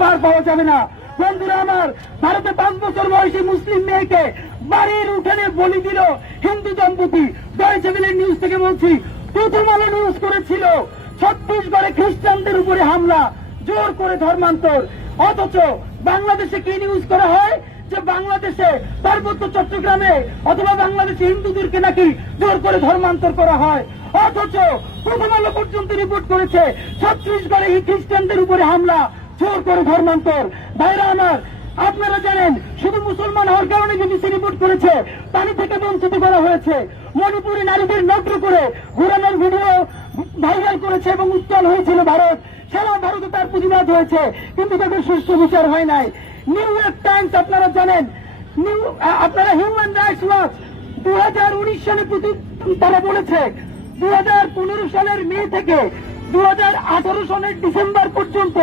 পার পাওয়া যাবে না। বন্ধুরা আমার, ভারতে 5 বছর বয়সী মুসলিম মেয়েকে বাড়ির উঠানে বলি দিল হিন্দু দম্পতি। ডয়েচে ভেলে নিউজ থেকে বলছি, প্রথম আলো নিউজ করেছিল ছত্তিশগড়ে খ্রিস্টানদের উপরে হামলা, জোর করে ধর্মান্তর। অথচ বাংলাদেশে কি নিউজ করা হয় যে বাংলাদেশে পার্বত্য চট্টগ্রামে অথবা বাংলাদেশে হিন্দুদেরকে নাকি জোর করে ধর্মান্তর করা হয়। অথচ প্রথম আলো পর্যন্ত রিপোর্ট করেছে ছত্তিশগড়ে খ্রিস্টানদের উপরে হামলা, জোর করে ধর্মান্তর। ভাইরা আমার, আপনারা জানেন শুধু মুসলমান হওয়ার কারণে বিবিসি রিপোর্ট করেছে পানি থেকে বঞ্চিত করা হয়েছে। মণিপুরে নারীদের নগ্ন করে ঘোরানোর ভিডিও ভাইরাল করেছে এবং উত্তাল হয়েছিল ভারত। সারা ভারতে তার প্রতিবাদ হয়েছে, কিন্তু তাদের সুষ্ঠু বিচার হয় নাই। নিউ ইয়র্ক টাইমস আপনারা জানেন, আপনারা হিউম্যান রাইটস ওয়াচ 2019 সালে তারা বলেছে 2015 সালের মে থেকে 2018 সালের ডিসেম্বর পর্যন্ত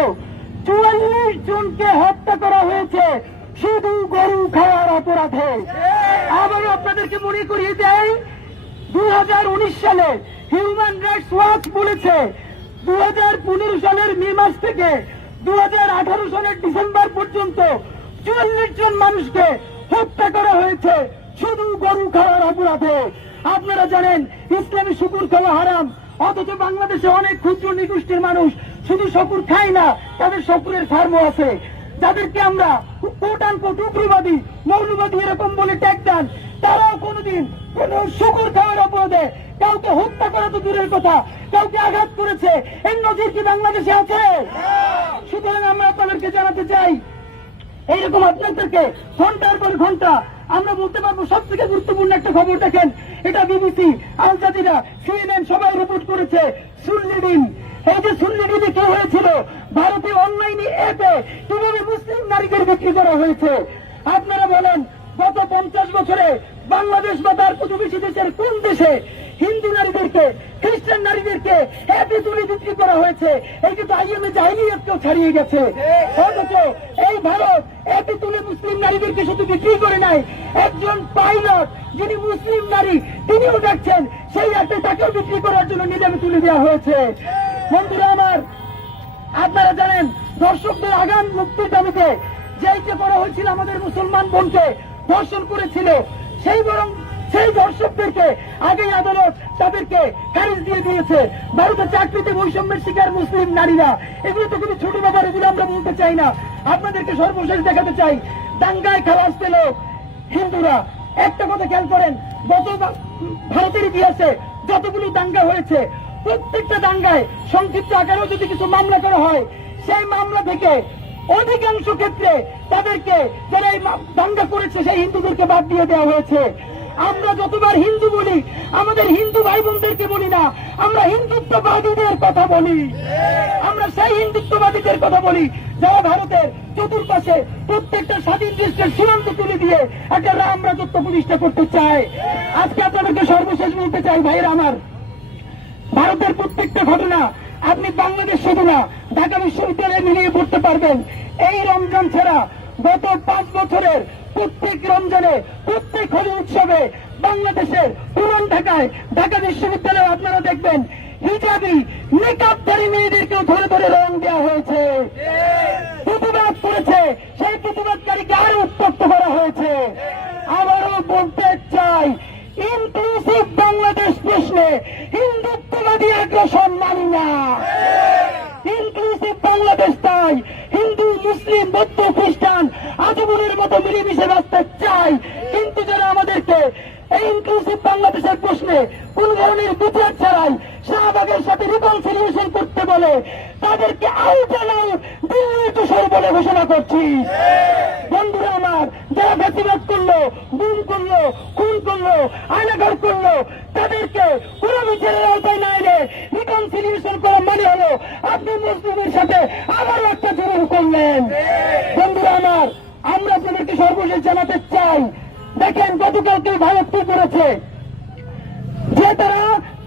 44 জনকে হত্যা করা হয়েছে শুধু গরু খাওয়ার অপরাধে। আবারও আপনাদেরকে মনে করিয়ে দেয়, 2019 সালে হিউম্যান রাইটস ওয়াচ বলেছে 2015 সালের মে মাস থেকে 2018 সালের ডিসেম্বর পর্যন্ত 44 জন মানুষকে হত্যা করা হয়েছে শুধু গরু খাওয়ার অপরাধে। আপনারা জানেন ইসলামী শুকুর খাওয়া হারাম, অথচ বাংলাদেশে অনেক ক্ষুদ্র নিগোষ্ঠীর মানুষ শুধু শকুর খায় না, তাদের শকুরের ফার্মও আছে, যাদেরকে আমরা কোট আনকোট উগ্রবাদী মৌলবাদী এরকম বলে ট্যাগ দেন। তারাও কোনদিন কোন শকুর খাওয়ার অপরাধে কাউকে হত্যা করা তো দূরের কথা, কাউকে আঘাত করেছে এর নজির কি বাংলাদেশে আছে? সুতরাং আমরা আপনাদেরকে জানাতে চাই, এইরকম আপনাদেরকে ঘন্টার পর ঘন্টা আমরা বলতে পারবো সব থেকে গুরুত্বপূর্ণ একটা খবর দেখেন, এটা বিবিসি, আল জাজিরা, সিএনএন সবাই রিপোর্ট করেছে। সুন্নিডিন, এই যে সুন্নিডিনে কি হয়েছিল, ভারতে অনলাইনে অ্যাপে কিভাবে মুসলিম নারীদের বিক্রি করা হয়েছে। আপনারা বলেন গত 50 বছরে বাংলাদেশ বা তার প্রতিবেশী দেশের কোন দেশে হিন্দু নারীদেরকে খ্রিস্টান নারীদেরকে অ্যাপে তুলে বিক্রি করা হয়েছে? এই কিন্তু আইএমএ জাহিলিয়াতকেও ছাড়িয়ে গেছে। অথচ এই ভারত অ্যাপে তুলে মুসলিম নারীদেরকে শুধু বিক্রি করে নাই, একজন পাইলট যিনি মুসলিম নারী তিনিও দেখছেন সেই অ্যাপে তাকেও বিক্রি করার জন্য নিলামে তুলে দেওয়া হয়েছে। বন্ধুরা আমার, আপনারা জানেন দর্শকদের আগাম মুক্তির দাবিতে যেইটা করা হয়েছিল আমাদের মুসলমান বোনকে ধর্ষণ করেছিল, সেই দর্শকদেরকে আগেই আদালত তাদেরকে খারিজ দিয়ে দিয়েছে। ভারতের চাকরিতে বৈষম্যের শিকার মুসলিম নারীরা, এগুলো তো কোনো ছোট ব্যাপার, এগুলো আমরা বলতে চাই না। আপনাদেরকে সর্বশেষ দেখাতে চাই, দাঙ্গায় খালাস পেল হিন্দুরা। একটা কথা খেয়াল করেন, গত ভারতের ইতিহাসে যতগুলো দাঙ্গা হয়েছে প্রত্যেকটা দাঙ্গায় সংক্ষিপ্ত আকারেও যদি কিছু মামলা করা হয়, সেই মামলা থেকে অধিকাংশ ক্ষেত্রে তাদেরকে যারা এই দাঙ্গা করেছে সেই হিন্দুদেরকে বাদ দিয়ে দেওয়া হয়েছে। আমরা যতবার হিন্দু বলি আমাদের হিন্দু ভাই বোনদেরকে বলি না, আমরা হিন্দুত্ববাদীদের কথা বলি। আমরা সেই হিন্দুত্ববাদীদের কথা বলি যারা ভারতের চতুর্পাশে প্রত্যেকটা স্বাধীন দেশের সীমান্ত তুলে দিয়ে একটা রাম রাজত্ব প্রতিষ্ঠা করতে চায়। আজকে আপনাদেরকে সর্বশেষ বলতে চাই, ভাইয়েরা আমার, ভারতের প্রত্যেকটা ঘটনা আপনি বাংলাদেশ শুধু না ঢাকা বিশ্ববিদ্যালয়ে মিলিয়ে পড়তে পারবেন। এই রমজান ছাড়া গত 5 বছরের প্রত্যেক রমজানে প্রত্যেক হোলি উৎসবে বাংলাদেশের পুরান ঢাকায় ঢাকা বিশ্ববিদ্যালয়ে আপনারা দেখবেন হিজাবি নিকাবধারী মেয়েদেরকেও ধরে ধরে রং দেওয়া হয়েছে, প্রতিবাদ করেছে, সেই প্রতিবাদকারীকে আরো উত্তপ্ত করা হয়েছে। আবারও বলতে চাই, ইনক্লুসিভ বাংলাদেশ প্রশ্নে হিন্দুত্ববাদী আগ্রাসন মানি না। ইনক্লুসিভ বাংলাদেশ চাই, হিন্দু মুসলিম বৌদ্ধ খ্রিস্টান আজীবনের মতো মিলেমিশে বাঁচতে চাই। কিন্তু যারা আমাদেরকে এই ইনক্লুসিভ বাংলাদেশের প্রশ্নে কোন ধরনের বিচার ছাড়াই শাহবাগের সাথে রিকনসিলিয়েশন করতে বলে, তাদেরকে আউট অ্যান্ড আউট দিল্লি তুষর বলে ঘোষণা করছি। বন্ধুরা আমার, যারা প্রতিবাদ করলো, গুম করলো, খুন করলো, আয়নাঘর করলো, তাদেরকে কোন বিচারের আওতায় না এনে রিকনসিলিয়েশন করা মানে হলো আপনি মুসলিমের সাথে আবারও একটা জরুর করলেন। বন্ধুরা আমার, আমরা আপনাদেরকে সর্বশেষ জানাতে চাই, দেখেন গতকালকে ভারত কি করেছে, যে তারা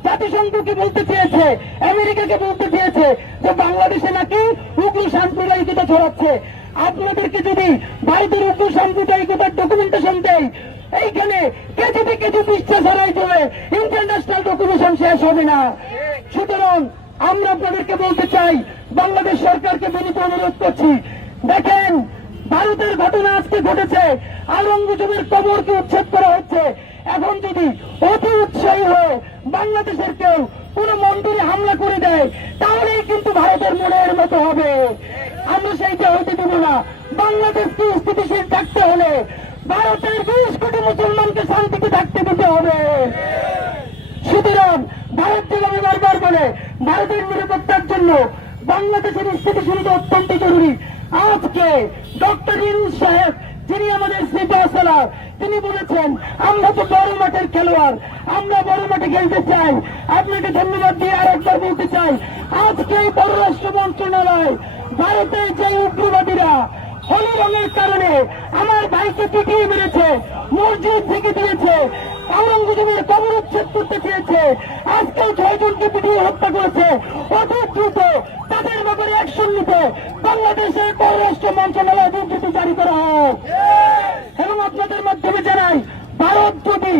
জাতিসংঘকে বলতে চেয়েছে, আমেরিকাকে বলতে চেয়েছে যে বাংলাদেশে নাকি উগ্র সাম্প্রদায়িকতা ছড়াচ্ছে। আপনাদেরকে যদি ভারতের উগ্র সাম্প্রদায়িকতার ডকুমেন্টেশন দেয়, এইখানে কেজি থেকে কেজি পৃষ্ঠা ছাড়াই চলে, ইন্টারন্যাশনাল ডকুমেন্টেশন শেষ হবে না। সুতরাং আমরা আপনাদেরকে বলতে চাই, বাংলাদেশ সরকারকে বিনীত অনুরোধ করছি, দেখেন ভারতের ঘটনা আজকে ঘটেছে, আওরঙ্গজেবের কবরকে উচ্ছেদ করা হচ্ছে। এখন যদি অতি উৎসাহী হয়ে বাংলাদেশের কেউ কোন মন্দিরে হামলা করে দেয়, তাহলেই কিন্তু ভারতের মনের মতো হবে। আমরা সেইটা হতে দেব না। বাংলাদেশকে স্থিতিশীল থাকতে হলে ভারতের 20 কোটি মুসলমানকে শান্তিতে থাকতে দিতে হবে। সুতরাং ভারত যেভাবে বারবার বলে ভারতের নিরাপত্তার জন্য বাংলাদেশের স্থিতিশীলতা অত্যন্ত জরুরি। আজকে ডক্টর ইউনূস সাহেব, যিনি আমাদের সিপাহসালার, তিনি বলেছেন আমরা তো বড় মাঠের খেলোয়াড়, আমরা বড় মাঠে খেলতে চাই। আপনাকে ধন্যবাদ দিয়ে আরেকবার বলতে চাই, আজকে এই পররাষ্ট্র মন্ত্রণালয় ভারতের যে উগ্রবাদীরা হোলি রঙের কারণে আমার ভাইকে পিটিয়ে মেরেছে, মসজিদ থেকে দিয়েছে, আওরঙ্গজেবের কবর উচ্ছেদ করতে চেয়েছে, আজকে 6 জনকে পিটিয়ে হত্যা করেছে, অতি দ্রুত তাদের ব্যাপারে অ্যাকশন নিতে বাংলাদেশের পররাষ্ট্র মন্ত্রণালয় বিবৃতি জারি করা হোক। এবং আপনাদের মাধ্যমে জানাই, ভারত যদি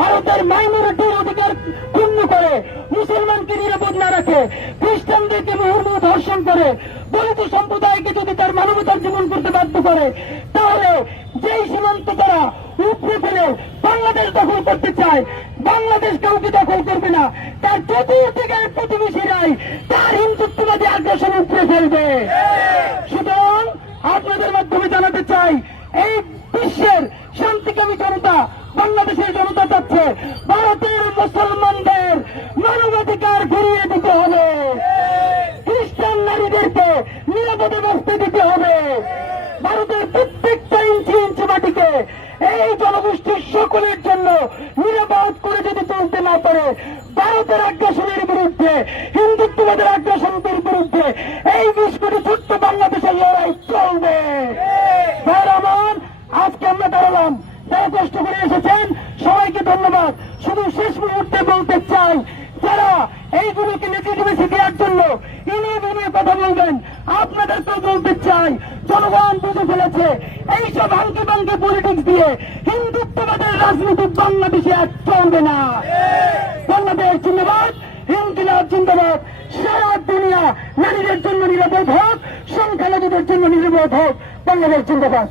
ভারতের মাইনরিটির অধিকার ক্ষুণ্ণ করে, মুসলমানকে নিরাপদ না রাখে, খ্রিস্টানদেরকে মুহুর্মুহ ধর্ষণ করে, দলিত সম্প্রদায়কে যদি তার মানবতার জীবন করতে বাধ্য করে, তাহলে যেই সীমান্ত তারা উপরে ফেলে বাংলাদেশ দখল করতে চায়, বাংলাদেশ কাউকে দখল করবে না। তার চতুর্দিকের প্রতিবেশীরাই তার হিন্দুত্ববাদী আগ্রাসন উপরে ফেলবে। সুতরাং আপনাদের মাধ্যমে জানাতে চাই, এই বিশ্বের শান্তিকামী জনতা, বাংলাদেশের জনতা চাচ্ছে ভারতের মুসলমানদের মানবাধিকার ফিরিয়ে দিতে হবে, খ্রিস্টান নারীদেরকে নিরাপদে বাঁচতে দিতে হবে, ভারতের প্রত্যেকটা ইঞ্চি ইঞ্চি মাটিকে এই জনগোষ্ঠীর সকলের জন্য নিরাপদ করে যদি তুলতে না পারে, ভারতের আগ্রাসনের বিরুদ্ধে, হিন্দুত্ববাদের আগ্রাসনের বিরুদ্ধে এই 20 কোটি ছোট্ট বাংলাদেশের লড়াই চলবে। আমার আজকে আমরা দাঁড়ালাম, যারা কষ্ট করে এসেছেন সবাইকে ধন্যবাদ। শুধু শেষ মুহূর্তে বলতে চাই, যারা এইগুলোকে নেগেটিভিটি দেওয়ার জন্য ইনিয়ে কথা বলবেন, আপনাদেরকেও বলতে চাই, জনগণ বুঝে ফেলেছে এইসব আঙ্কি বাঙ্কি পলিটিক্স দিয়ে হিন্দুত্ববাদের রাজনীতি বাংলাদেশে আর চলবে না। বাংলাদেশ জিন্দাবাদ, ইনকিলাব জিন্দাবাদ। সারা দুনিয়া নারীদের জন্য নিরাপদ হোক, সংখ্যালঘুদের জন্য নিরাপদ হোক। বাংলাদেশ জিন্দাবাদ।